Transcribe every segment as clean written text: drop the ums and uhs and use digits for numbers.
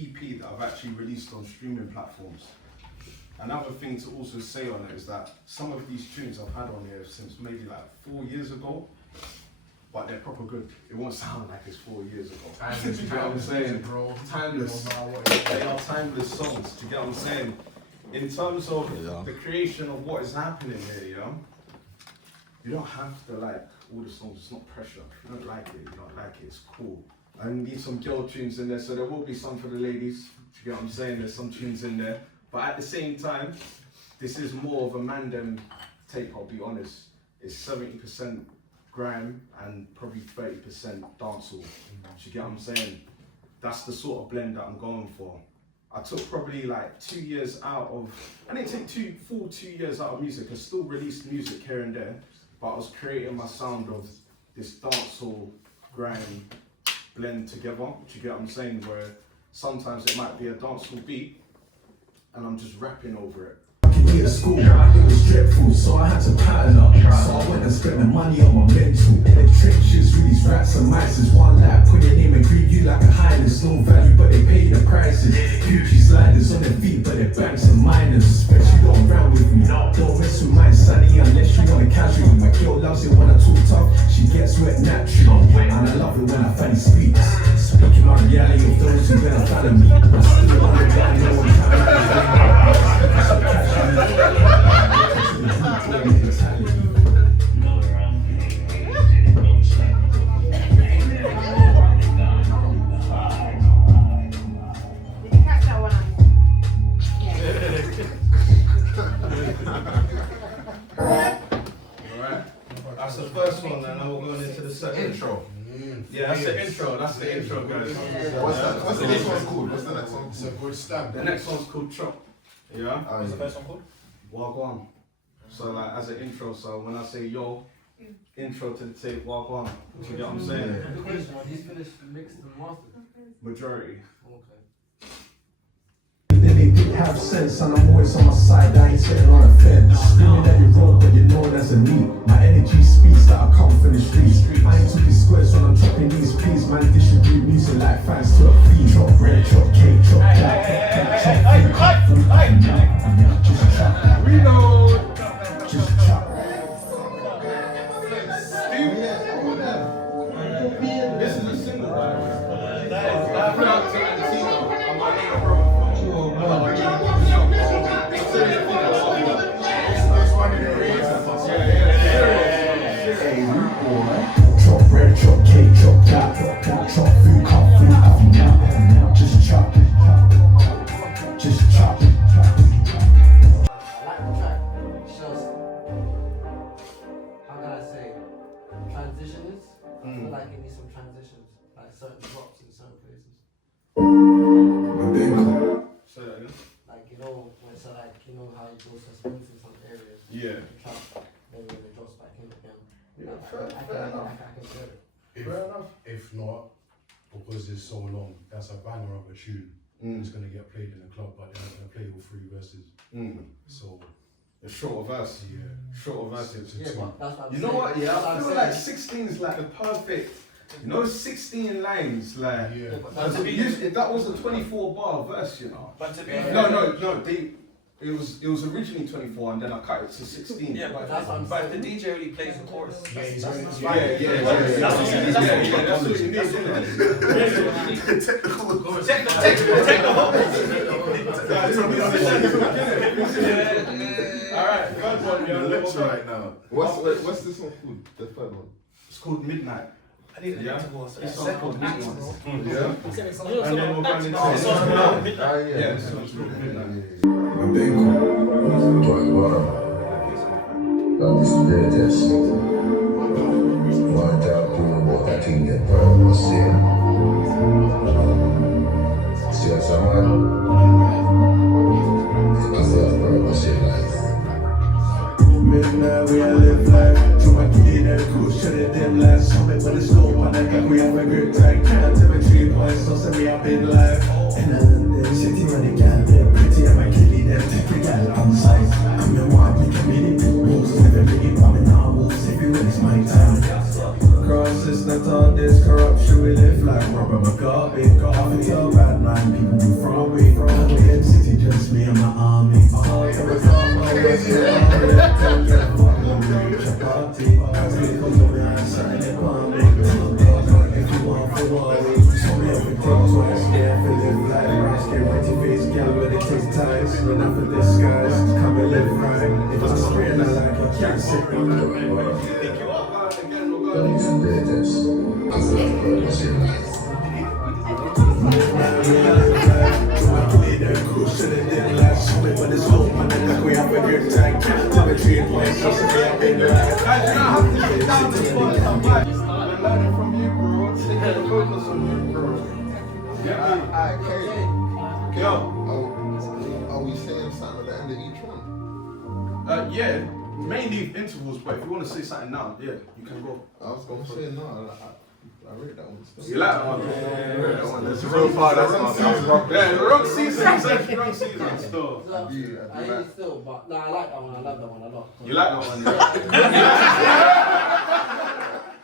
EP that I've actually released on streaming platforms. Another thing to also say on it is that some of these tunes I've had on here since maybe like 4 years ago, but they're proper good. It won't sound like it's 4 years ago. Timeless, do you get what I'm saying? Bro. Timeless. They are timeless songs. Do you get what I'm saying? In terms of the creation of what is happening here, yeah, you don't have to like all the songs. It's not pressure. If you don't like it, you don't like it. It's cool. I need some girl tunes in there, so there will be some for the ladies. Do you get what I'm saying? There's some tunes in there. But at the same time, this is more of a Mandem take, I'll be honest. It's 70% grime and probably 30% dancehall. Do you get what I'm saying? That's the sort of blend that I'm going for. I took probably like 2 years out of, I didn't take full 2 years out of music. I still released music here and there, but I was creating my sound of this dancehall grime blend together. Do you get what I'm saying? Where sometimes it might be a dancehall beat, and I'm just rapping over it. At school, it was dreadful, so I had to pattern up. So I went and spent the money on my mental. In the trenches with these rats and mice, is one lap. Put your name and greet you like a highness. No value, but they pay the prices. Gucci sliders on their feet, but they're banks and miners. Especially don't round with me. Don't mess with my sanity unless you want a casual. My girl loves it when I talk tough. She gets wet naturally, and I love it when I finally speaks. Speaking my reality of those who better follow me. I'm still on the ground, no one That's the first one, and now we're going into the second intro. Yeah, that's the intro. That's the intro, guys. What's the next one called? What's the next one? It's a good stab. The next one's called Chop. Yeah. What's the first one called? Wagwan. So like as an intro, so when I say yo, intro to the tape, Wagwan. Do you get what I'm saying? The question, are these finished mixed and mastered? Majority. Okay. Then they did have sense, and I'm always on my side. I ain't sitting on a fence. Screaming at your road, but you know that's a need. My energy speaks that I come from the streets. I ain't talking squares when I'm chopping these peas. Man, distribute music like fans to a feed. Chop bread, chop cake, chop that, chop food, just chop. Reload. Just chop. This is a single, right? Chop bread, chop cake, chop that, chop food, cut food, now. Just chop. Just chop. I like the track. It's just, how can I say, transitions. I feel like it needs some transitions, like certain drops in certain places. Say that again. Like, you know, when it's like, you know how it goes suspense in some areas. Yeah. The track, then when it drops back in again. Yeah, Like, fair enough. I can feel it. Fair enough. If not, because it's so long, that's a banger of a tune. It's gonna get played in the club, but they're not gonna play all 3 verses. So The shorter verse. yeah, Shorter verses. Yeah, but that's what I'm You know saying. what? Yeah, That's I what feel I'm like saying. 16 is like the perfect. You know, 16 lines, like. yeah. But Because that's that was a 24 bar verse, you know. But to be No. It was originally 24, and then I cut it to 16. yeah, but That's what I'm but saying. the DJ only plays the chorus. Yeah, he's That's going not to right. Yeah. That's That's what you need, isn't it? Take the whole. Alright, third one, yeah. Lecture right now. What's this one called? The third one. It's called Midnight. I need Yeah. to go. This one's called Midnight. Yeah. And then we're going into Ah, Yeah, yeah. this one's called Midnight. Midnight, we live life. Try to get that cool shit at them last summit, but it's no one. I think we have a good time. Can't tell me 3 points, so send me up in life. And then city when they got them pretty, and my kitty, them take me gal on site. I'm the one, we can meet it. Moves never make it, but now we'll save you when it's my time. Cross is not all this corruption, we live like Robert McGarvey. Got off into a bad man, people life and live life. Rice get pretty face, gal, but it takes ties. Enough of disguise, come and live right. If it's spraying, I like it, can't sit. Pick you up again, we're going. Learning from you, bro. Taking focus on you, bro. Alright, okay. Yo. Are we saying something at the end of each one? Yeah, mainly intervals, but if you want to say something now, yeah, you can go. I was gonna say no. I read that one still. You like that one? That one. That's the real part. That's wrong yeah, the wrong season. Exactly, wrong season. Still. So, I hear it still, but no, I like that one. I love that one a lot. You like that one?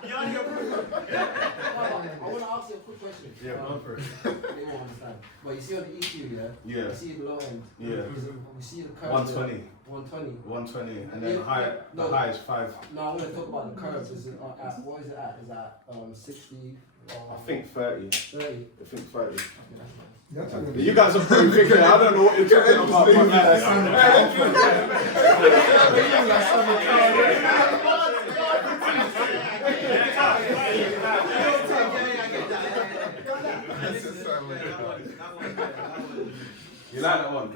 I want to ask you a quick question. Yeah, go for it. They won't understand. But you see on the EQ, yeah? Yeah. You see the low end. Yeah. We see the curve. 120. 120. 120, and then Yeah, high. The no. high is 5. No, I want to talk about the curves. Is it at, what is it at? Is that 60? I think 30. 30. I think 30. That's You guys are pretty quick. I don't know what you're talking about. You like that one?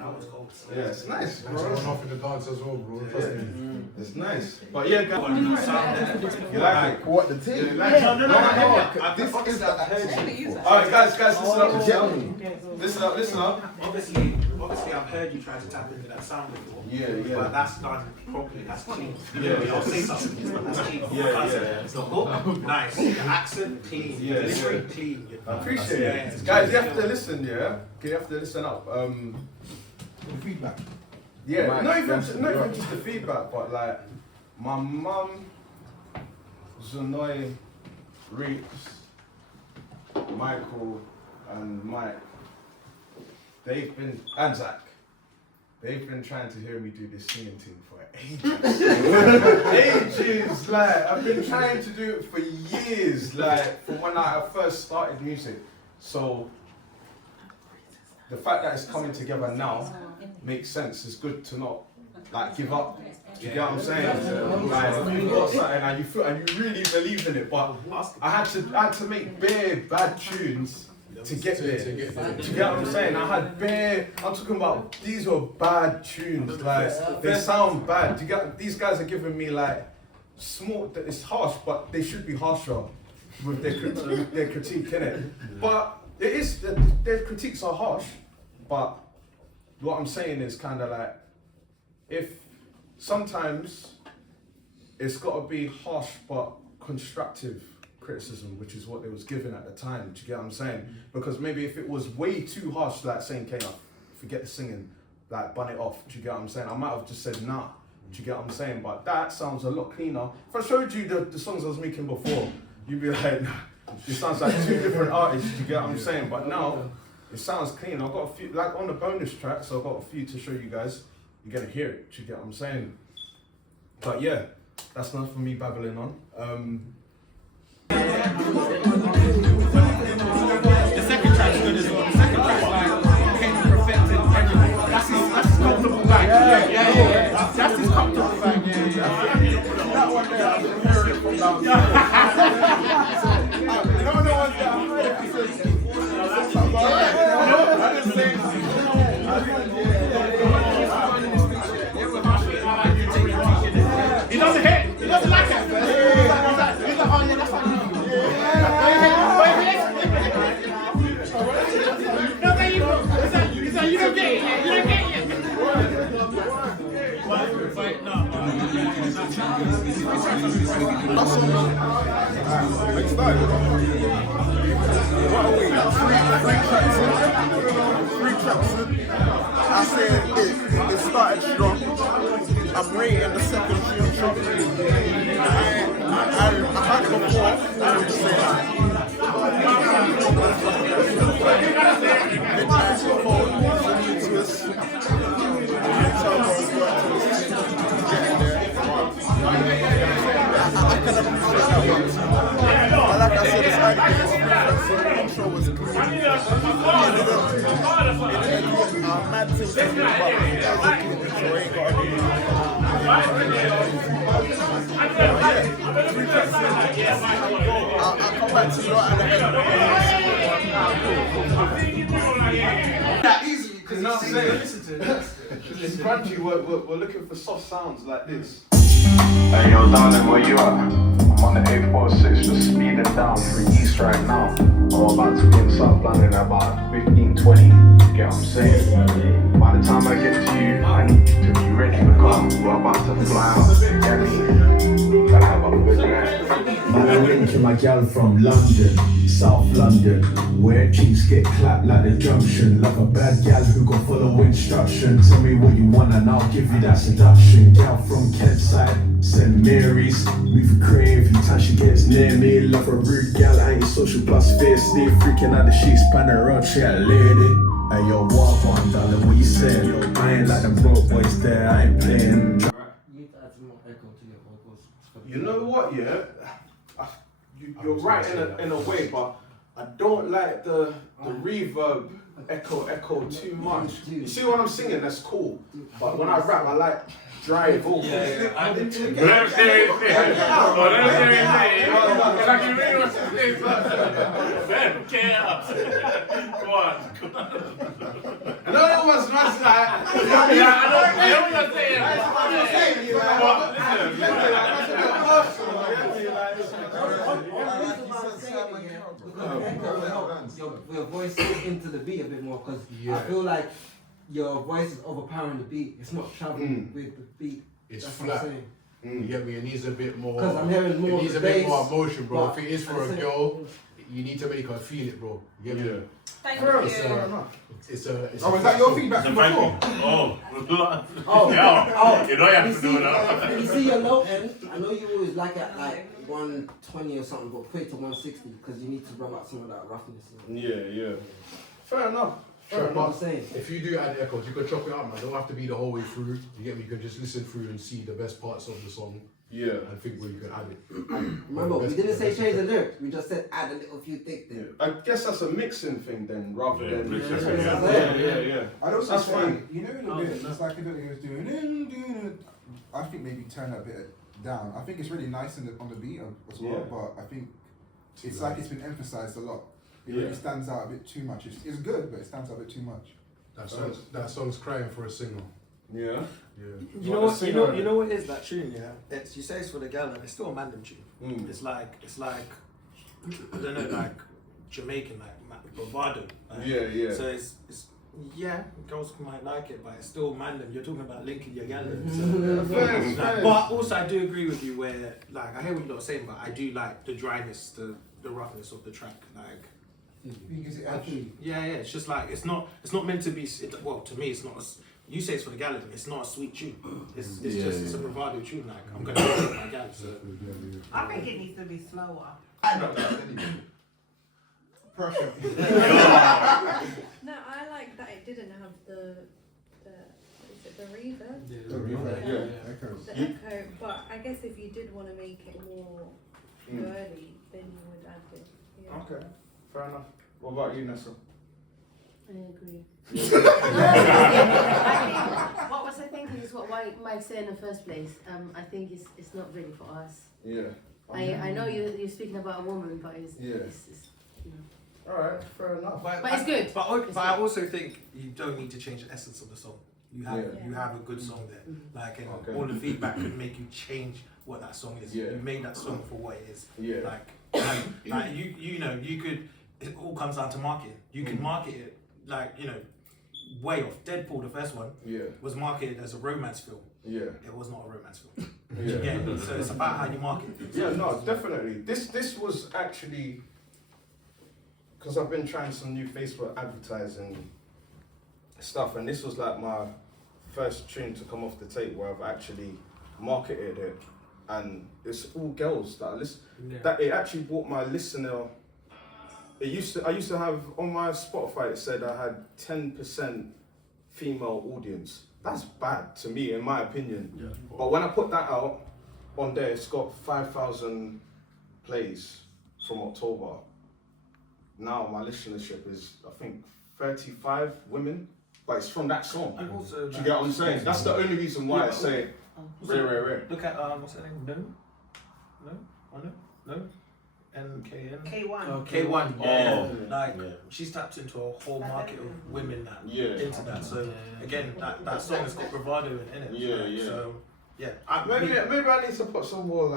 Yeah, it's nice, It's going off in the dance as well, bro. Trust me. It's nice. But yeah, guys. You like it? What the team? You like it? No. This is the actual. Alright, guys, listen up. Tell me. Listen up. Obviously, I've heard you try to tap into that sound before. Yeah. But that's done properly. That's clean. Yeah. I'll say something, but that's clean. Yeah. The hook, nice. The accent, clean. Yeah, Delivery, yeah. clean. I appreciate it. Guys, you have to listen, yeah? Okay, you have to listen up. The feedback. Yeah, Mike, not even yes, just the feedback, but like my mum, Zanoy, Reeks, Michael, and Mike, and Zach, they've been trying to hear me do this singing thing for ages. Ages, like, I've been trying to do it for years, like, from when I first started music. So, the fact that it's coming together now makes sense. It's good to not, like, give up. Do you get what I'm saying? Like, if you've got something and you feel and you really believe in it, but I had to make bare bad tunes to get there. Do you get what I'm saying? I had I'm talking about, these were bad tunes, like, they sound bad. Do you get, these guys are giving me like small, it's harsh, but they should be harsher with their critique, innit? But it is, their critiques are harsh, but what I'm saying is kind of like, if sometimes it's got to be harsh but constructive criticism, which is what they was given at the time. Do you get what I'm saying? Because maybe if it was way too harsh, like saying, "Kena, forget the singing, like bun it off." Do you get what I'm saying? I might have just said nah. Do you get what I'm saying? But that sounds a lot cleaner. If I showed you the songs I was making before, you'd be like, nah, it sounds like two different artists. Do you get what I'm saying? But now it sounds clean. I've got a few, like on the bonus track, so I've got a few to show you guys. You're gonna hear it. Do you get what I'm saying? But yeah, that's enough for me babbling on. The second track's good as well. The second track's like came perfected. That's his comfortable bag. Yeah. That's his comfortable bag. That one there, I've been hearing it from downstairs. No one's there. I've heard it. I didn't say he doesn't hit. He doesn't like it. He's like, oh yeah, that's like you don't get it yet. You don't get it yet. Next time. What are we? Three tracks in. I said it started strong. I'm rating the second tune strong. I had it before. I would say that. Midnight Cold, Sunny Twist, Turbo's work twist, getting there. I can appreciate that one too. But like I said, it's early days. The intro was clean. mad things to do, but so I ain't got to do I'll come back to you at the end. That easy, because you know what I'm saying? It's crunchy, we're looking for soft sounds like this. Hey yo, darling, where you at? I'm on the 846, just speeding down through East right now. I'm about to be in South London in about 15, 20. Get what I'm saying? By the time I get to you, I need you to be ready because we're about to fly out. Get me? Gotta have a good night. Man, I'm linking my gal from London, South London, where cheeks get clapped like the junction. Like a bad gal who gon' follow instruction. Tell me what you want and I'll give you that seduction. Gal from Kentside, St. Mary's, move crave. Every time she gets near me, love a rude gal, I ain't social plus fiercely. Freaking out the sheets, span her out, she a lady. Hey yo, what one, darling, what you saying? Yo, I ain't like them broke boys there, I ain't playing. You need to add some more echo to your vocals. You know what, yeah? You're right in a way, but I don't like the reverb echo too much. You see what I'm singing? That's cool. But when I rap, I like dry vocals. Yeah, I did too. Let him say his thing. Let him say his thing. Like you really want to say something. Let him chaos. Go on. No, it was not like. Yeah, I know what you're saying. Your voice into the beat a bit more because I feel like your voice is overpowering the beat. It's not traveling with the beat. It's That's flat. what I'm saying. You get me? It needs a bit more. 'Cause I'm hearing more It needs a bass, bit more emotion, bro. but If it is for a girl, you need to make her feel it, bro. You get me? Thank Fair you. enough. It's a. It's Oh, a is that your feedback from before? Oh, you know you have to do that. You see your low end. I know you always like it at like 120 or something, but put it to 160 because you need to rub out some of that roughness. Yeah. Fair enough. Fair enough. What I'm saying. If you do add the echoes, you can chop it up, man. Don't have to be the whole way through. You get me? You can just listen through and see the best parts of the song. Yeah. And think where you can add it. Remember, we didn't say change the lyrics. We just said add a little few things there. I guess that's a mixing thing then, rather than. Yeah. I'd also That's say, fine. you know, in a bit, it's like a bit he was doing it. I think maybe turn that bit down. I think it's really nice on the beat as well, Yeah. but I think it's like it's been emphasized a lot. It Yeah. really stands out a bit too much. It's good, but it stands out a bit too much. That song's crying for a single. Yeah. You know what? You know what is that tune? Yeah, it's you say it's for the girl, and it's still a Mandem tune. It's like I don't know, like Jamaican, like bravado. Like, Yeah. So it's yeah, girls might like it, but it's still Mandem. You're talking about linking your gal. But also, I do agree with you where like I hear what you're saying, but I do like the dryness, the roughness of the track, like. Because it actually. Yeah, it's just like it's not meant to be. Well, to me, it's not. You say it's for the gal, it's not a sweet tune. It's just it's a bravado tune. Like I'm gonna do it with my gal. So. I think it needs to be slower. Pressure. No, I like that it didn't have the what is it, the reverb? The echo, but I guess if you did want to make it more girly, then you would add it. Yeah. Okay. Fair enough. What about you, Nessa? I agree. What was I thinking is what Mike said in the first place. I think it's not really for us. Yeah. I know you're speaking about a woman, but it's you know. Alright, fair enough. But it's good. But I also think you don't need to change the essence of the song. You have a good song there. Like and all the feedback could make you change what that song is. Yeah. You made that song for what it is. Yeah. Like you know, you could. It all comes down to marketing. You can market it like way off. Deadpool, the first one, was marketed as a romance film. Yeah. It was not a romance film. Yeah. You get it? So it's about how you market it. Yeah, no, definitely. This was actually because I've been trying some new Facebook advertising stuff, and this was like my first tune to come off the tape where I've actually marketed it, and it's all girls that I listen. That it actually brought my listener. I used to have on my Spotify. It said I had 10% female audience. That's bad to me, in my opinion. Yeah. But when I put that out on there, it's got 5,000 plays from October. Now my listenership is, I think, 35 women but it's from that song. And also, Do you get what I'm saying? That's the only reason why I say rare. Look at what's her name? No. NKN. K1. K1. Oh. Like she's tapped into a whole market of women that into that. So again, that song has got bravado in it. Yeah. So yeah. Maybe I need to put some more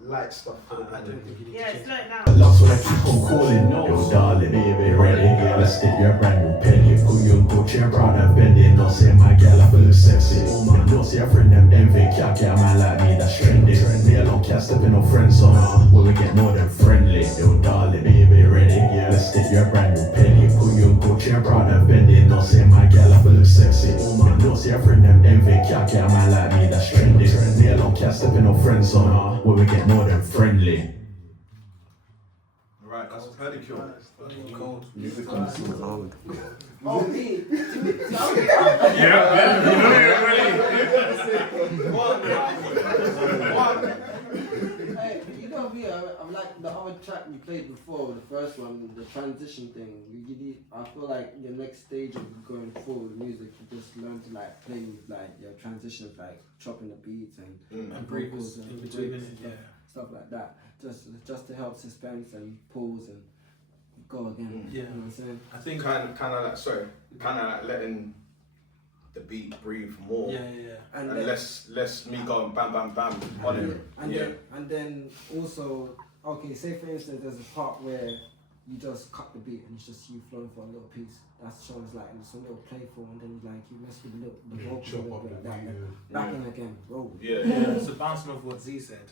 light stuff. I don't think you need Yeah, to slow it down. That's what I keep on calling. Yo, darling, baby, ready? Yeah, let's get your brand new penny. Put your Gucci Prada bending. No say my gal, I feel look sexy. Oh my, no say a friend them envy. Can't get a man like me that's trendy. Me alone can't step in no friends on. Where we get more than friendly. Yo, darling, baby, ready? Yeah, let's get your brand new penny. Put your Gucci Prada bending. No say my gal, I feel look sexy. Oh my, no say a friend them envy. Can't get a man like me that's trendy. Me alone can't step in no friends on. Where we get more than friendly. Right, that's a pedicure. Cold. Music on the cold. Oh, me. Hey, you know me, I'm like the other track we played before, the first one, the transition thing. I feel like your next stage of going forward with music, you just learn to like play with like your transitions, like chopping the beats and breaks and in between it, stuff like that. Just to help suspense and pause and go again. Yeah. You know what I'm saying? I think kind of like letting the beat breathe more. Yeah. And less me going bam bam bam on it. And then also, okay, say for instance there's a part where you just cut the beat and it's just you flowing for a little piece. That shows like it's a little playful, and then like you mess with the vocals a little bit like that. Like, back in again, roll. Yeah. So bouncing off what Z said,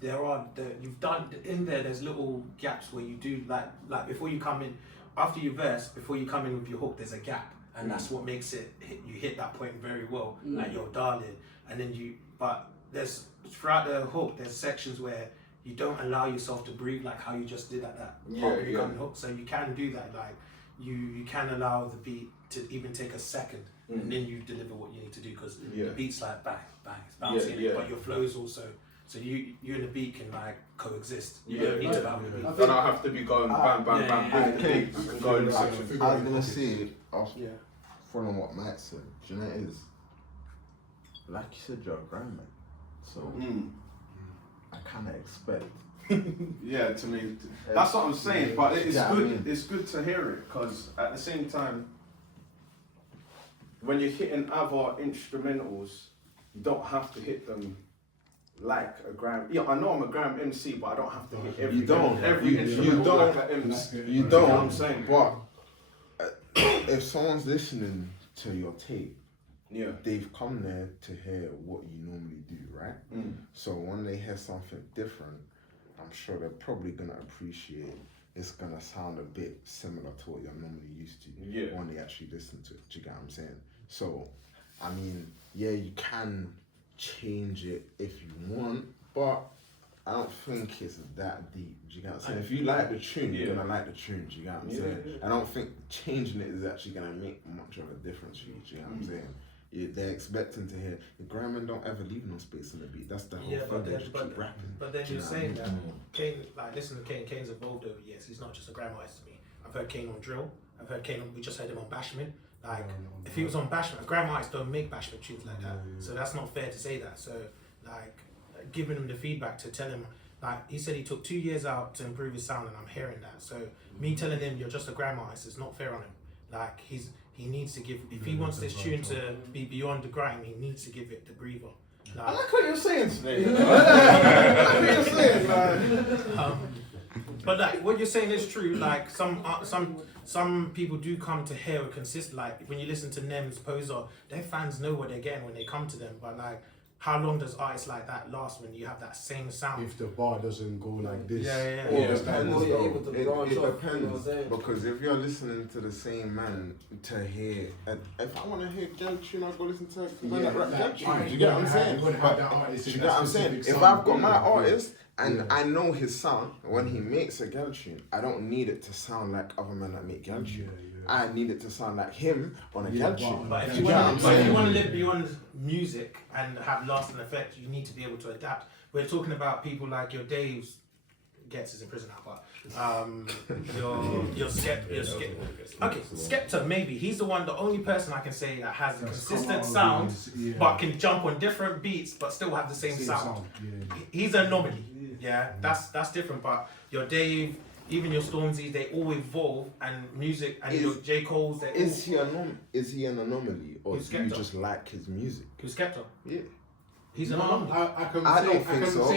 you've done in there. There's little gaps where you do like before you come in, after you verse, before you come in with your hook, there's a gap, and that's what makes it you hit that point very well, like your darling, and then but there's throughout the hook there's sections where you don't allow yourself to breathe like how you just did at that part when you come in hook. So you can do that, like you can allow the beat to even take a second, and then you deliver what you need to do, because the beat's like bang bang, it's bouncing, but your flow's also. So you and the beat can like coexist. You don't need to battle the beat. I don't have to be going bam bam bam with the beat and going in section. I was gonna say, following what Matt said, do you know what it is? Like you said, you're a grandman, so I kind of expect. Yeah, to me, that's what I'm saying. But it's good. It's good to hear it, because at the same time, when you're hitting other instrumentals, you don't have to hit them like a gram. Yeah, I know I'm a gram MC, but I don't have to hit every instrumental like an MC. You don't. know what I'm saying? But if someone's listening to your tape, they've come there to hear what you normally do, right? So when they hear something different, I'm sure they're probably gonna appreciate. It's gonna sound a bit similar to what you're normally used to when they actually listen to it. Do you get what I'm saying? So, I mean, yeah, you can change it if you want, but I don't think it's that deep. Do you get what I'm saying? If you like the tune, you're gonna like the tune. Do you get what I'm saying? I don't think changing it is actually gonna make much of a difference for you. Do you get what I'm saying? They're expecting to hear the grandman don't ever leave no space in the beat. That's the whole thing. They just keep rapping. But then you're saying that Kane, like listen to Kane. Kane's evolved over years. He's not just a grandma to me. I've heard Kane on drill. I've heard Kane. We just heard him on Bashment. Like if he was on Bashment, grandma don't make Bashment tunes like that. So that's not fair to say that. So like giving him the feedback to tell him, like he said he took 2 years out to improve his sound, and I'm hearing that. So me telling him you're just a grandma is not fair on him. Like he needs to give, if he wants this tune to be beyond the grime, he needs to give it the breather. Like, I like what you're saying today. I like what you're saying, man. But like what you're saying is true. Like some people do come to hear a consistent. Like when you listen to Nems, Poser, their fans know what they're getting when they come to them. But like, how long does artists like that last when you have that same sound? If the bar doesn't go like this, It depends, because if you're listening to the same man to hear, if I want to hear girl tune, I'll go listen to man that rap girl tune. Do you get what I'm saying? Do you get what I'm saying? If I've got my artist and I know his sound, when he makes a girl tune, I don't need it to sound like other men that make girl tune. I need it to sound like him on a girl tune. But if you want to live beyond music and have lasting effect, you need to be able to adapt. We're talking about people like your Daves, Gets is in prison now, but you're Skepta. Okay, Skepta maybe he's the only person I can say that has a consistent sound, but can jump on different beats but still have the same sound. He's an anomaly. Yeah, that's different. But your Dave, even your Stormzy, they all evolve, and music and your J. Cole's. Is he an anomaly, or do you just like his music? Who's Skepta? Yeah. He's an anomaly. I don't think so.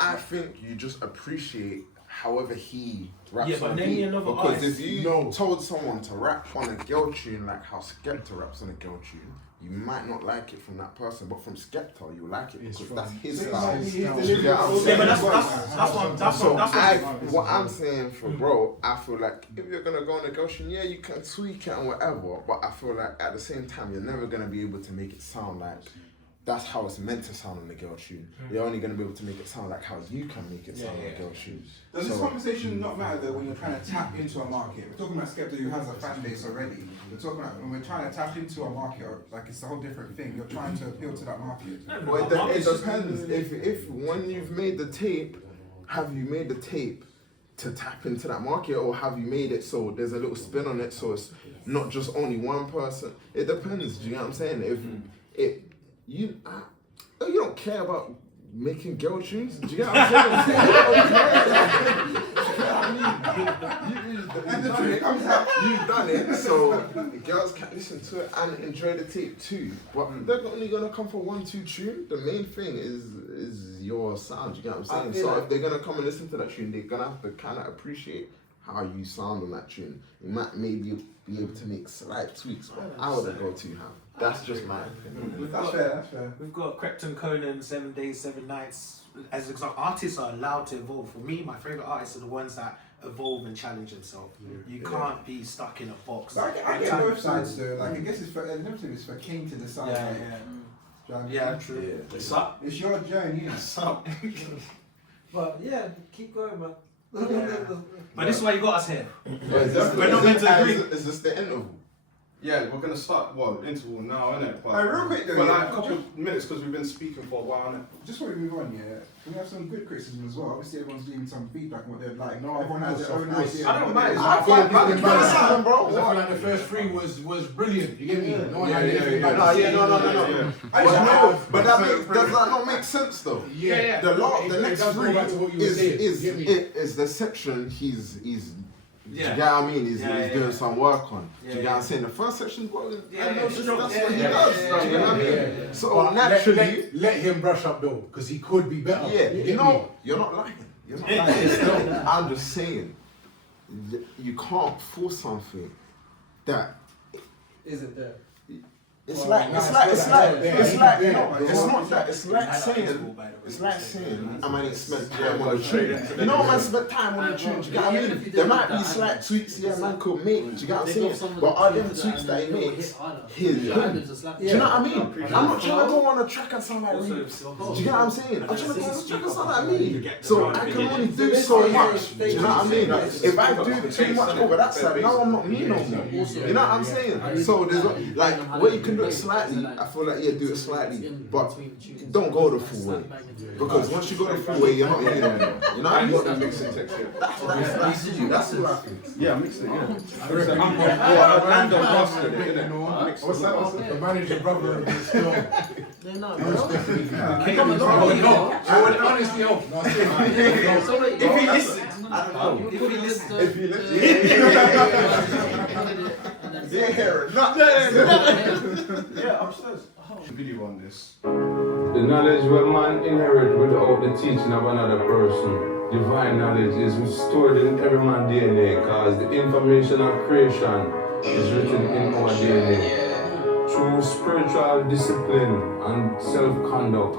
I think you just appreciate however he raps. Yeah, but on name me beat. another Because artist. if you told someone to rap on a girl tune like how Skepta raps on a girl tune, you might not like it from that person, but from Skepta you like it because that's his style. Yeah, but that's what I'm saying for bro, I feel like if you're gonna go on a girl tune, yeah, you can tweak it and whatever, but I feel like at the same time you're never gonna be able to make it sound like that's how it's meant to sound on the girl tune. You're only going to be able to make it sound like how you can make it sound on the girl tune. Does this conversation not matter though when you're trying to tap into a market? We're talking about Skepta who has a fan base already. We're talking about when we're trying to tap into a market, like it's a whole different thing. You're trying to appeal to that market. Well, it depends. If when you've made the tape, have you made the tape to tap into that market, or have you made it so there's a little spin on it so it's not just only one person? It depends. Do you know what I'm saying? If you don't care about making girl tunes. Do you get what I'm saying? You've done it, so the girls can listen to it and enjoy the tape too. But they're only gonna come for 1-2 tune. The main thing is your sound. You get what I'm saying? So if they're gonna come and listen to that tune, they're gonna have to kind of appreciate how you sound on that tune. You might maybe be able to make slight tweaks, but I wouldn't go too hard. That's just my opinion. That's fair. We've got Krypton Conan, 7 Days, 7 Nights. As an example, artists are allowed to evolve. For me, my favourite artists are the ones that evolve and challenge themselves. You can't be stuck in a box. I get both sides though. Like I guess it's for it's for King to decide. True. It's your journey. But yeah, keep going, man. But this is why you got us here. We're not meant to agree. Is this the interval? Yeah, we're gonna start interval now, innit? But real quick though, for like a couple of minutes because we've been speaking for a while, innit? Just before we move on, we have some good criticism as well. Obviously, everyone's giving some feedback on what they're like. No, everyone has their own idea. I don't mind. I feel like the first three was brilliant. You get me? No one had anything bad to say. No. But does that not make sense though? Yeah. The next three is the section he's do you get what I mean? He's doing some work on. Do you get what I'm saying? The first section, that's what he does. Do you know what I mean? So but naturally, let him brush up though, because he could be better. Yeah, you're not lying. You're not lying. I'm just saying, you can't force something that isn't there. It's like saying I might spend time on the tune. You know, man spent time on the tune. Do you get what I mean? There might be slight tweaks here man could make. Do you get what I'm saying? But are them tweaks that he makes his? Do you know what I mean? I'm not trying to go on a track and sound like me. Do you get what I'm saying? I'm trying to go on a track and sound like me. So I can only do so much. Do you know what I mean? If I do too much over that side, now I'm not me no more. You know what I'm saying? So there's like where you can do it slightly. I feel like do it slightly, but don't go the full way. Because once you go the full way, you're not me no more. You know what I mean? Not mixing texture. That's what I think. Yeah, I mixed it. Yeah. And the roster, innit? What's that? The manager brother is still. They're not. I would honestly hope. If he listens, I don't know. If he listens. Yeah, upstairs. Video on this. The knowledge where man inherit without the teaching of another person. Divine knowledge is stored in every man's DNA, because the information of creation is written in our DNA. Through spiritual discipline and self-conduct,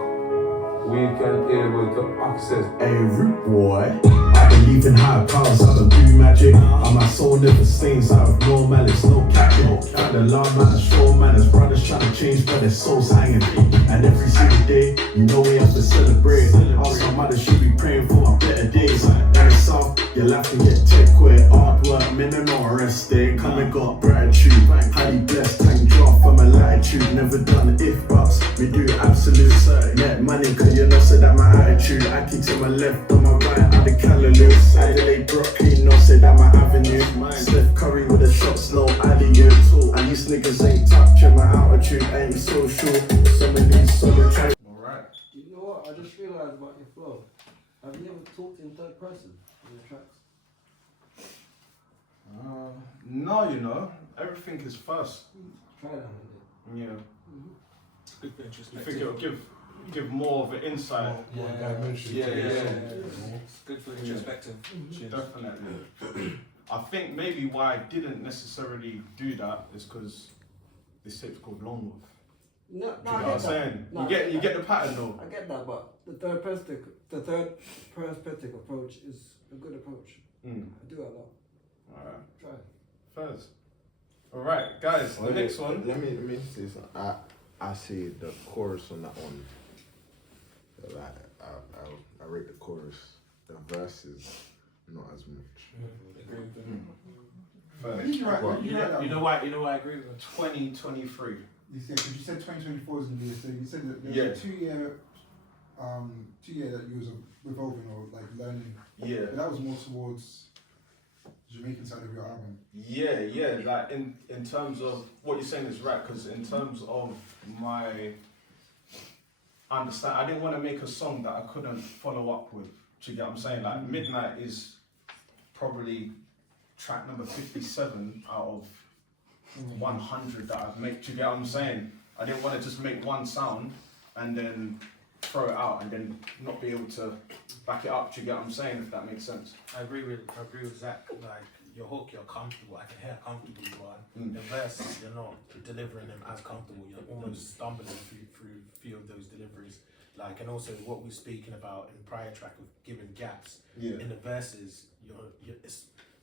we can able to access. Hey, root boy, I believe in higher powers, I don't do magic. And my soul never stains out of no malice, no captain. Like the alarm man, show manners, brothers trying to change, but their souls hanging. And every single day, you know we have to celebrate. Also, mother should be praying for my better days. And it's soft, you'll have to get tech quit. Hard work, minimum rest day. Come and got gratitude. Highly blessed, thank God for my latitude. Never done if buts, we do absolute. Net money, cause you know, so that my attitude. attitude. Acting to my left, on my right, out the callaloo. Adelaide, Brooklyn, no say that my avenue. Steph Curry with the shots, no alley-oops. And these niggas ain't touching my altitude, ain't social. Some of these solo tracks. Alright. You know what? I just realised about your flow. Have you ever talked in third person in your tracks? No, you know, everything is first. Try that one Yeah. Good for You introspection. think it'll give more of an insight? One dimension. Yeah, to the yeah. song. It's good for introspective. Definitely. I think maybe why I didn't necessarily do that is because this tape's called Longworth. No, Do you I know get what I'm that. saying? No, you I get that. the pattern though. I get that, but the third perspective approach is a good approach. Mm. I do it a lot. Alright. Try it. First. Alright, guys, the next one. Let me say something. I say the chorus on that one. Like I rate the chorus. The verses not as much. Agree with them. First. You know why I agree with them? 2023. You said 2024 is gonna be a thing. You said that there Yeah. was a 2 year that you was revolving or like learning. Yeah. But that was more towards the Jamaican side of your album. Yeah, like in terms of what you're saying is right, because in terms of my understand, I didn't want to make a song that I couldn't follow up with. Do you get what I'm saying? Like Midnight is probably track number 57 out of 100 that I've made. Do you get what I'm saying? I didn't want to just make one sound and then throw it out and then not be able to back it up. Do you get what I'm saying? If that makes sense. I agree with Zach. Like your hook, you're comfortable. I can hear how comfortable you are. The verse, you're not delivering them as comfortable. You're almost stumbling through a few of those deliveries. Like, and also what we're speaking about in prior track of giving gaps in the verses.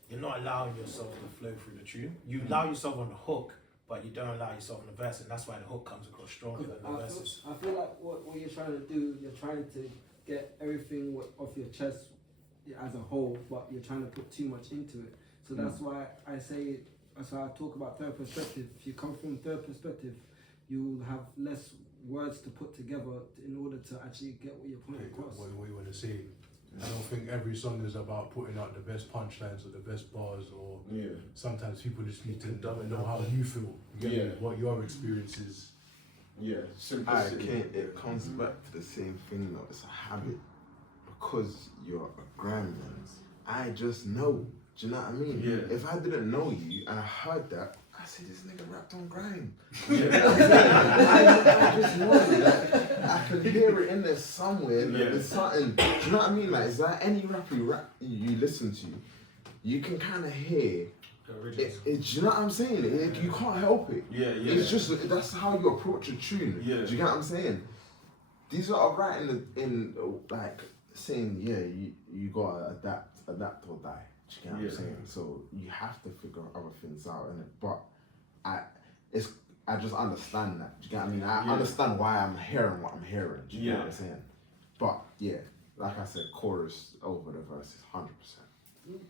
You're not allowing yourself to flow through the tune. You allow yourself on the hook, but you don't allow yourself on the verse, and that's why the hook comes across stronger than the verses. I feel like what you're trying to do, you're trying to get everything off your chest as a whole, but you're trying to put too much into it. So that's why I say, that's why I talk about third perspective. If you come from third perspective, you'll have less words to put together in order to actually get what you're putting across. What you want to say. I don't think every song is about putting out the best punchlines or the best bars, or sometimes people just need to know how you feel. You get me? What your experience is. Yeah, simplicity. It comes back to the same thing though. It's a habit. Because you're a grime man, I just know. Do you know what I mean? Yeah. If I didn't know you and I heard that, I said this nigga rapped on grime. I just know that. I could hear it in there somewhere. There's something. Do you know what I mean? Like, is that any rapper you listen to, you can kind of hear. Do you know what I'm saying? You can't help it. It's just that's how you approach a tune. Do you get what I'm saying? These are writing in like saying you gotta adapt or die. Do you get what I'm saying? So you have to figure other things out in it. But I just understand that. Do you get what I mean? I understand why I'm hearing what I'm hearing. Do you get what I'm saying? But yeah, like I said, chorus over the verses, 100%.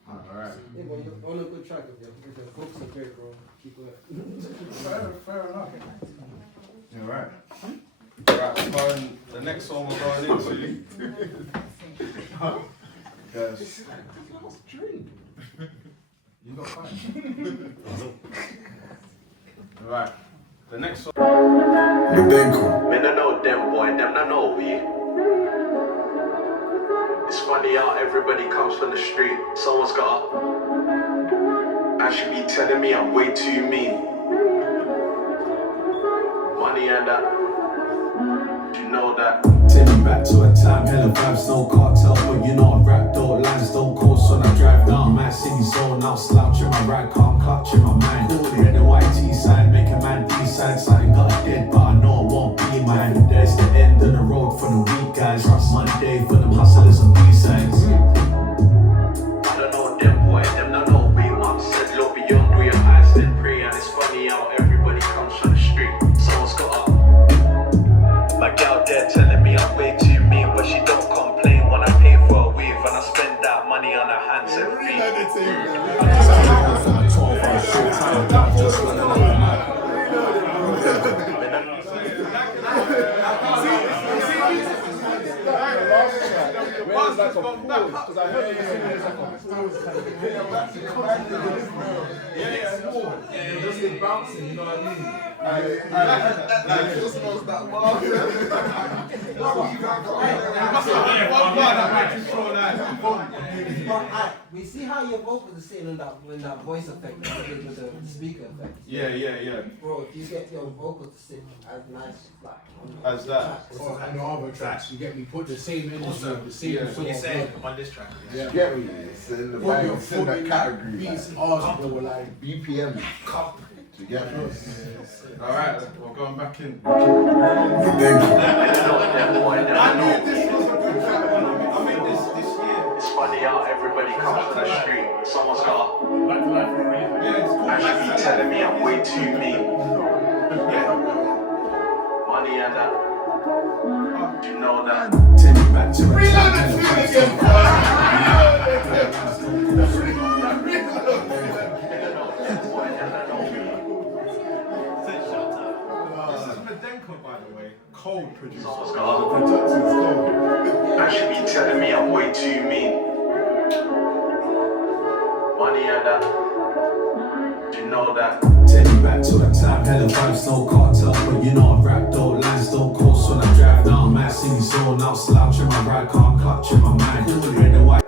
Alright. Yeah, but you're on a good track of it. If the hooks are great, bro, keep it. Fair enough. You're right. Right, the next one we're going into. Yes. This is like the last drink. You got fine. Right. The next one. Man, I know them boy, them I know we. It's funny how everybody comes from the street. Someone's got actually be telling me I'm way too mean. Money and that. You know that. Take me back to a time, hella vibes, no cartel, but you know I rap, don't lines, don't course when I drive down my city zone, now slouching my right car, I'm clutching my mind. Red and white T-side, make a man D-side, something got dead, but I know it won't be mine. There's the end of the road for the weak guys, Monday for them hustlers on B-sides. I don't know them boy, them not know me. Mom said look beyond where your eyes then pray, and it's funny how everybody comes from the street. Someone's got up. My gal there telling me I'm way too mean, but she don't complain when I pay for a weave and I spend that money on her hands and feet. I just from a 12-hour short time, I'm just running on the map. Yeah, just keep bouncing, you know what I mean? We see how your vocals are sitting in that voice effect with the speaker effect. Yeah. Bro, if you get your vocals to sit as nice As that. Or on the other tracks, you get me, put the same energy, Also, the same what sort you're of saying on this track. Yeah. Get me? It's in the Put your vibe, it's in foot that in category. beats, Like, R's, bro, like BPM. To get me? Alright, we're going back in. I knew this was a good track when I made this year. It's funny how everybody comes from the street. Someone's got Yeah, it's cool. actually telling me I'm way too mean. Money and that. Do you know that? Take me back to a This is Medenko, by the way. Cold producer. Someone's got actually telling me I'm way too mean. Money and that. Do you know that? Take me back to a time, hella vibes, no cartel. But you know I rap, don't lines, don't coast when I drive. Now I'm at city zone, now slouching my ride, can't clutch in my mind. Red and white.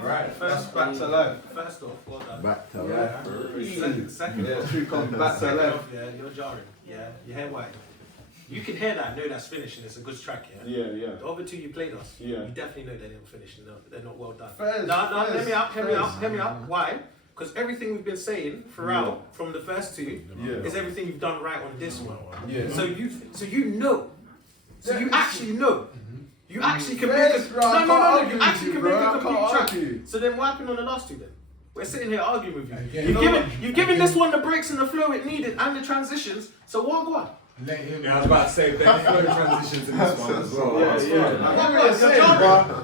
Alright, first back to life. First off, well done. Back to Yeah. life. Second Yeah, off, true comes back to life. yeah, you're jarring. Yeah, your hair white. You can hear that, know that's finishing. It's a good track, yeah. Yeah. The other two you played us, Yeah. you definitely know they didn't finish. They're not well done. Fairs, No, fairs, hear me out. fairs. Why? Because everything we've been saying throughout, from the first two, Yeah. is everything you've done right on this one. Yeah. So you know. So you actually know. You actually can make Fairs, a bro, I no. can't argue You with actually you, can bro, make I a complete can't track. argue. So then what happened on the last two then? We're sitting here arguing with you. Again, You've given this one the breaks and the flow it needed and the transitions. So what go on? let him. Yeah, I was about to say, there's flow transitions in this one as well.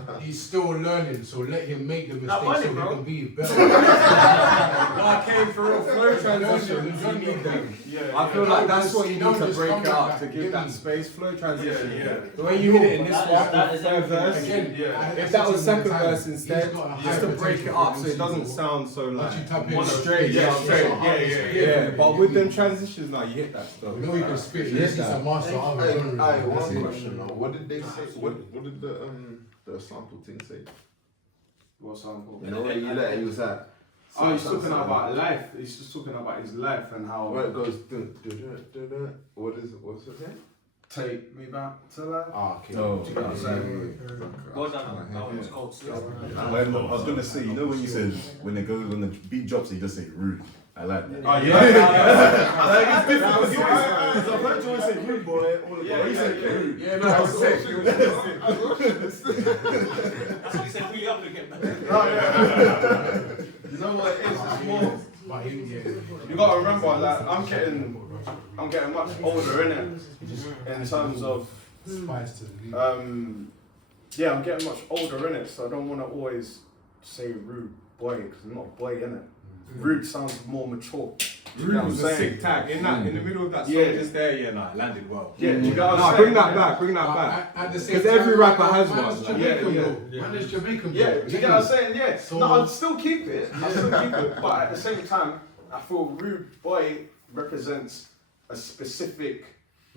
But he's still learning, so let him make the mistakes funny, so he bro. can be better. I came for real flow transitions, you need them. I feel like that's what you need to break it up, to give that space, flow transition. The way you hit it in this one, third verse, Again, if that was second verse he's instead, got a just to high break it potential up so it doesn't sound so like Once you tap in, one straight. Yeah, straight. Yeah. But with them transitions now, you hit that stuff. We know you can spit. Yes, he's a master of Hey, genre. hey, That's one it. question though. What did they say? What did the sample thing say? What sample? You know where you let he was at? Oh, he's talking about life. He's just talking about his life and how. Where it goes. What's it saying? Take me back to life. Ah, okay. Oh, Do you know what I'm saying? Well done. That one was cold. I was gonna say, you know when you said when it goes when the beat drops, you just say rude. I like that. Oh yeah. Like it's different because I've heard you always say rude boy all the time. He said rude. Yeah, no, I was saying. That's what he said. Really up again. You know what it is? It's more. But him, yeah. You gotta remember, like I'm getting much older, innit? In terms of Spice to the lead. yeah, I'm getting much older, innit? So I don't want to always say rude boy because I'm not a boy, innit? Rude sounds more mature. You know what I'm Rude was a saying? sick tag. In the middle of that song, Yeah. just there, yeah, nah, it landed well. Yeah, you know what I'm Nah, saying? bring that back. At the same Because every time, rapper has man, one. it's Like, Jamaican, yeah. bro. Man, it's Jamaican, bro. Yeah, you get what I'm saying? Yeah. So- No, I'd still keep it. But at the same time, I feel rude boy represents a specific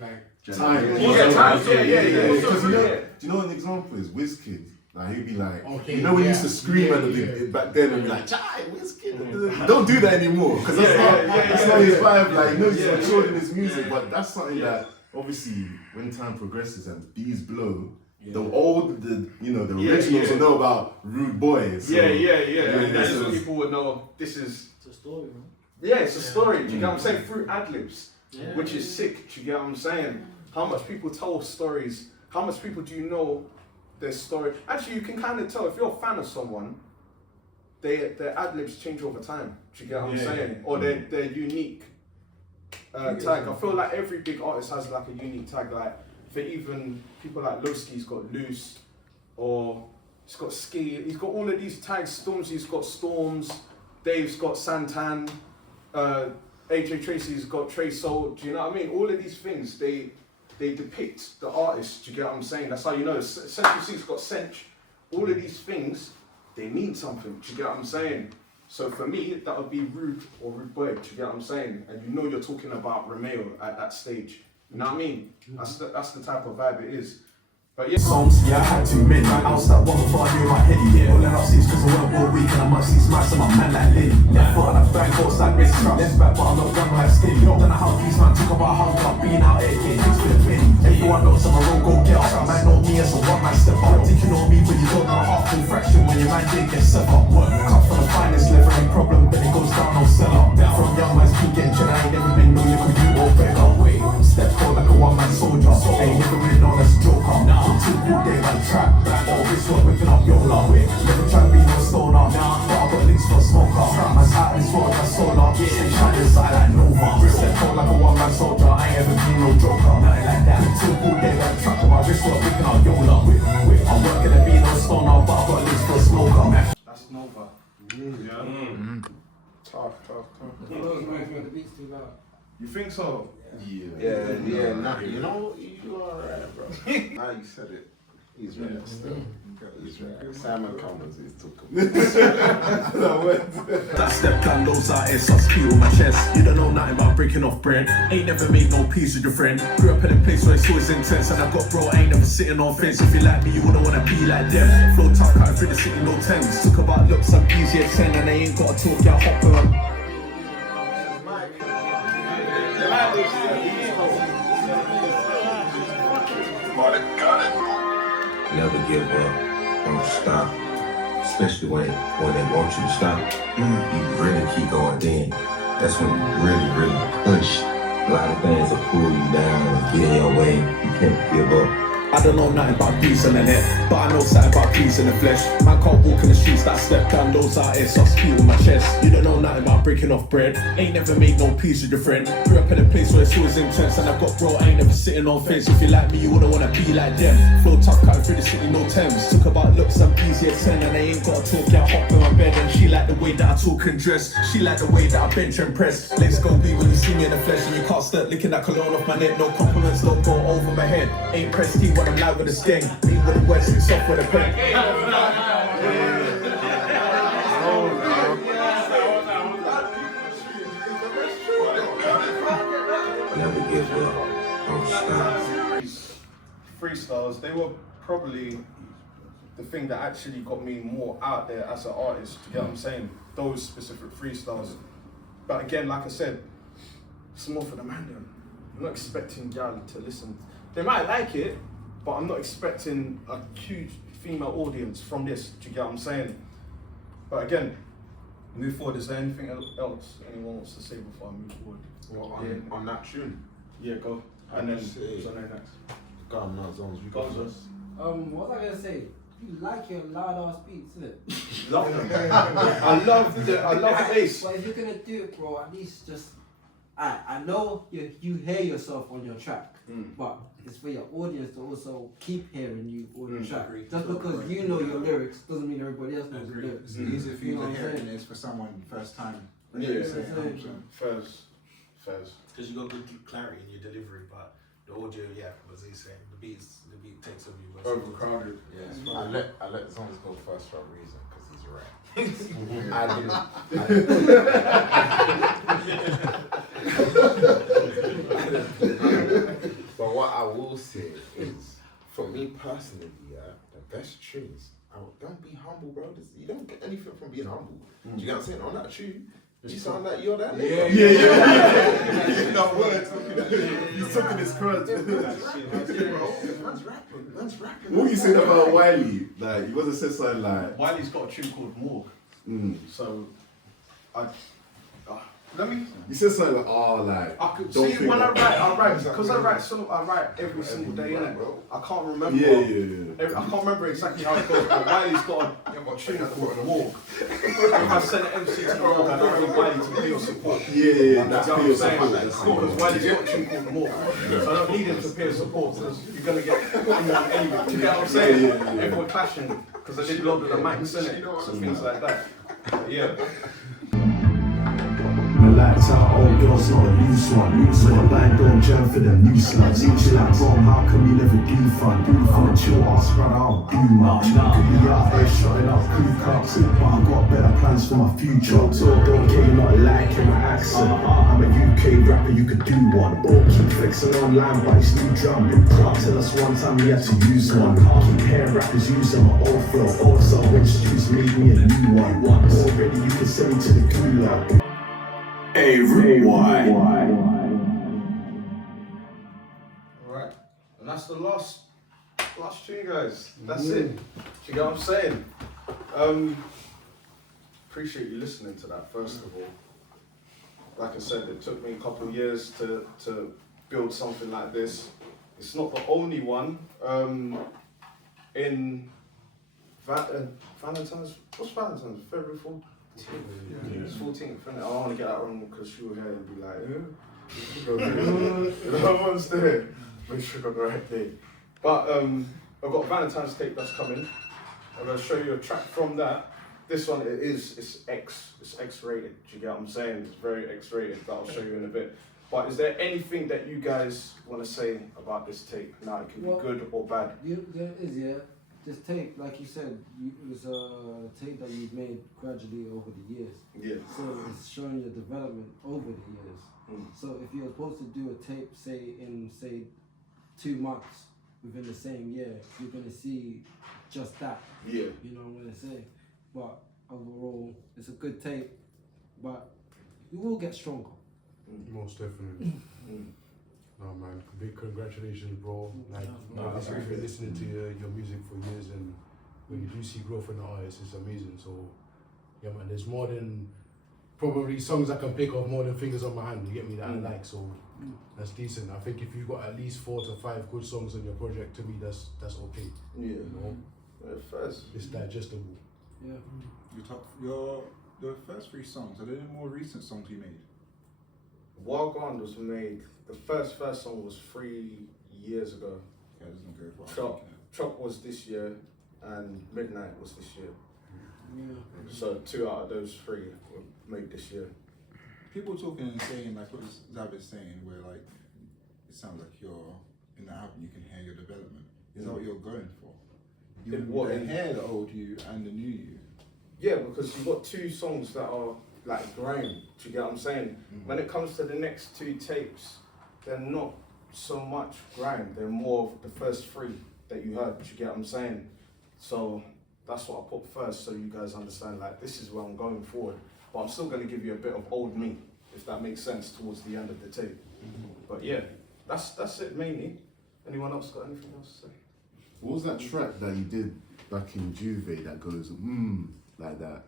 Like, Time. Yeah, time. Yeah. Because you know, Yeah. do you know an example is Wizkid? Like he'd be like, Okay, you know when he yeah. used to scream Yeah, at the yeah. back then and be like, Chai, Wizkid. Don't do that anymore because that's Yeah, not his yeah. vibe. Like, you know, he's Yeah. matured in his music, but that's something Yeah. that obviously when time progresses and these blow. The old, the Yeah, originals yeah. will know about rude boys. So, Yeah. And this then is- people would know this is. It's a story, man. Yeah, it's a story. Do you get what I'm saying? Through ad-libs, Yeah. which is sick. Do you get what I'm saying? How much people tell stories? How much people do you know their story? Actually, you can kind of tell if you're a fan of someone, their ad-libs change over time. Do you get what I'm saying? Or their unique tag. I feel like every big artist has like a unique tag. Like for even people like Lowski's got Loose, or he's got Ski. He's got all of these tags. Stormzy's got Storms. Dave's got Santan. AJ Tracy's got Trey Soul. Do you know what I mean? All of these things, they depict the artist. Do you get what I'm saying? That's how you know. Century C's got Cinch. all of these things, they mean something. Do you get what I'm saying? So for me, that would be rude or rude boy. Do you get what I'm saying? And you know you're talking about Romao at that stage. You know what I mean? That's the type of vibe it is. But yeah. Songs, yeah, I had too many. I was that one before I knew my head, yeah. All out seats cause I work all week and I must see smash on my man like Liddy. Yeah, I thought I'd bang horse like this truck. Left back, but I'm not young like skinny. Don't know how these man talk about how I'm being out here, getting hits with a penny. Everyone knows I'm a roll go get up. Man know me as a one man step up. Think you know me, but you don't know a half full fraction when your man did get set up. Work, cut from the finest, never any problem, but it goes down, no sell up. From young man's peak engine, I ain't never been no little you or beggar. Wait, step forward like a one man soldier. Ain't never been known as a joker. Two good day man trap, all this work whipping up Yola. Never try to be no stoner, but I got links for a smoker. Man's out of this world, that's solar. Stay shine inside like Nova. Step forward like a one man soldier, I ain't ever been no joker. Nothing like that. Two good day man trap, my wrist work whipping up Yola. I'm working to be no stoner, but I got links for a smoker. That's Nova. Mm. Tough. The beat's too loud. You think so? Yeah. Nah, you know, you alright, bro. Now you said it. He's right still. He's right. Simon Cummins is took him. That step down those out here, so I speak on my chest. You don't know nothing about breaking off bread. Ain't never made no peace with your friend. Grew up in a place where it's always intense, and I got bro, I ain't never sitting on fence. If you like me, you wouldn't wanna be like them. Flow top cutting through the city, no tens. Took about looks, I'm easy at 10, and I ain't gotta talk, y'all hop on. Never give up, don't stop, especially when they want you to stop. You really keep going, then that's when you really push. A lot of things will pull you down and get in your way. You can't give up. I don't know nothing about peace on the net, but I know something about peace in the flesh. Man can't walk in the streets that step down those out here, so I speak with my chest. You don't know nothing about breaking off bread. Ain't never made no peace with your friend. Grew up in a place where it's always intense, and I got bro, I ain't never sitting on fence. If you like me, you wouldn't wanna be like them. Flow tough cutting through the city, no Thames. Took about looks, I'm easy at 10, and I ain't gotta talk, yeah, hop in my bed. And she like the way that I talk and dress. She like the way that I bench and press. Let's go be when you see me in the flesh, and you can't start licking that cologne off my neck. No compliments, don't go over my head. Ain't pressed key when I'm live with a sting. Me with the west, it's off with a pen. Never give up, don't stop. Freestyles, they were probably the thing that actually got me more out there as an artist. Do you get what I'm saying? Those specific freestyles. But again, like I said, it's more for the man them. I'm not expecting y'all to listen. They might like it, but I'm not expecting a huge female audience from this. Do you get what I'm saying? But again, move forward. Is there anything else anyone wants to say before I move forward? Well, on that tune. Yeah, go. And then what's on there next? Go on, now, Zones. We got Zones. What was I gonna say? You like your loud ass beats, isn't it? Love them. I love the bass. But if you're gonna do it, bro, at least just. I know you hear yourself on your track, but it's for your audience to also keep hearing you on your track. Just because you know your lyrics doesn't mean everybody else knows your lyrics. It's easier for you to hear it than it is for someone first time. Yeah, Fairs. Because you got good clarity in your delivery, but the audio, as he's saying, the beat takes over you. Overcrowded. Yeah, I let Zones go first for a reason, because he's right. I didn't. But what I will say is, for me personally, the best tunes, don't be humble, bro. You don't get anything from being humble. Do you get what I'm saying? On that tune, you sound like you're that nigga. Yeah. No words. He's talking his crud. Man's rapping. What you said about Wiley? Like, he wasn't said something like. Wiley's got a tune called Morgue. So, let me. You said something like, I could see when I write because I write every single day, innit? I can't remember. Yeah. I can't remember exactly how it goes, but Wiley's got a tune called Morgue. If I send an MC to Morgue, I don't need Wiley to pay your support. Yeah, that's what I'm saying. Because Wiley's got a tune called Morgue. So I don't need him to pay your support because you're going to get put in on anyway. Do you get what I'm saying? Everyone clashing because I did load of the mics, innit? So things like that. Yeah. like out, old girl's not a loose one. When the band don't jam for them new slugs. Chill like Rom, how can we never do fun? I'm a chill ass brother, I don't do much. Could be out there shutting up crew cups, but I got better plans for my future. Don't care, you're not liking my accent. I'm a UK rapper, you could do one. Or keep flexing online, but it's new drum. Can't tell us one time we had to use one. Keep hearing rappers using my old flow. Also, introduce me a new one. Already you can send me to the gulag. Hey, Alright, and that's the last tune, guys. That's it. Do you get what I'm saying? Appreciate you listening to that, first of all. Like I said, it took me a couple of years to build something like this. It's not the only one. In Valentine's, what's Valentine's? February 4th? It's 14th, isn't it? I don't want to get that wrong because she will hear and be like, you know what I'm saying? Make sure I got the right day. But I've got a Valentine's tape that's coming. I'm going to show you a track from that. This one, it's X-rated. Do you get what I'm saying? It's very X-rated, that I'll show you in a bit. But is there anything that you guys want to say about this tape? Now, it can be good or bad. There is, yeah. This tape, like you said, it was a tape that you've made gradually over the years. Yeah. So it's showing your development over the years. So if you're supposed to do a tape, in 2 months within the same year, you're gonna see just that. Yeah. You know what I'm gonna say? But overall, it's a good tape, but you will get stronger. Most definitely. No man, big congratulations, bro. Like, I've been listening to your music for years, and when you do see growth in the artist, it's amazing. So, yeah man, there's more than probably songs I can pick up more than fingers on my hand. You get me, that I like. So that's decent. I think if you've got at least 4 to 5 good songs on your project, to me that's okay. Yeah. You know, first it's digestible. Yeah. Your first 3 songs, are there any more recent songs you made? Wild Gone was made, the first song was 3 years ago. Yeah, it doesn't go far. Chop was this year, and Midnight was this year. Yeah. So 2 out of those 3 were made this year. People talking and saying, like what Zab is saying, where like, it sounds like you're, in the album you can hear your development. Is that what you're going for? You can hear the old you and the new you? Yeah, because you've got 2 songs that are like grime, do you get what I'm saying? When it comes to the next 2 tapes, they're not so much grime, they're more of the first 3 that you heard, do you get what I'm saying? So that's what I put first, so you guys understand, like, this is where I'm going forward. But I'm still going to give you a bit of old me, if that makes sense, towards the end of the tape. But yeah, that's it mainly. Anyone else got anything else to say? What was that track that you did back in Juve that goes, like that?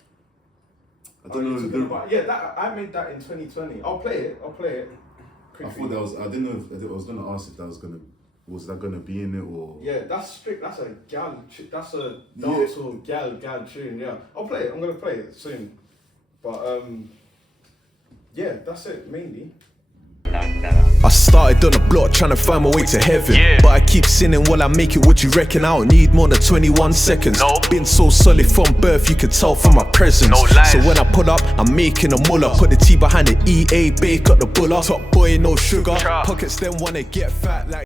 I don't know. Yeah, I made that in 2020. I'll play it. Quickly. I thought that was, I didn't know if I was going to ask if that was that going to be in it or... Yeah, that's strict, that's a gal, that's a dancehall gal tune, yeah. I'll play it, I'm going to play it soon. But yeah, that's it, mainly. I started on the block trying to find my way to heaven, but I keep sinning while I make it. What you reckon? I don't need more than 21 seconds. Been so solid from birth, you can tell from my presence. So when I pull up, I'm making a mullah. Put the T behind the EA, bake up the buller. Top boy, no sugar. Pockets then wanna get fat like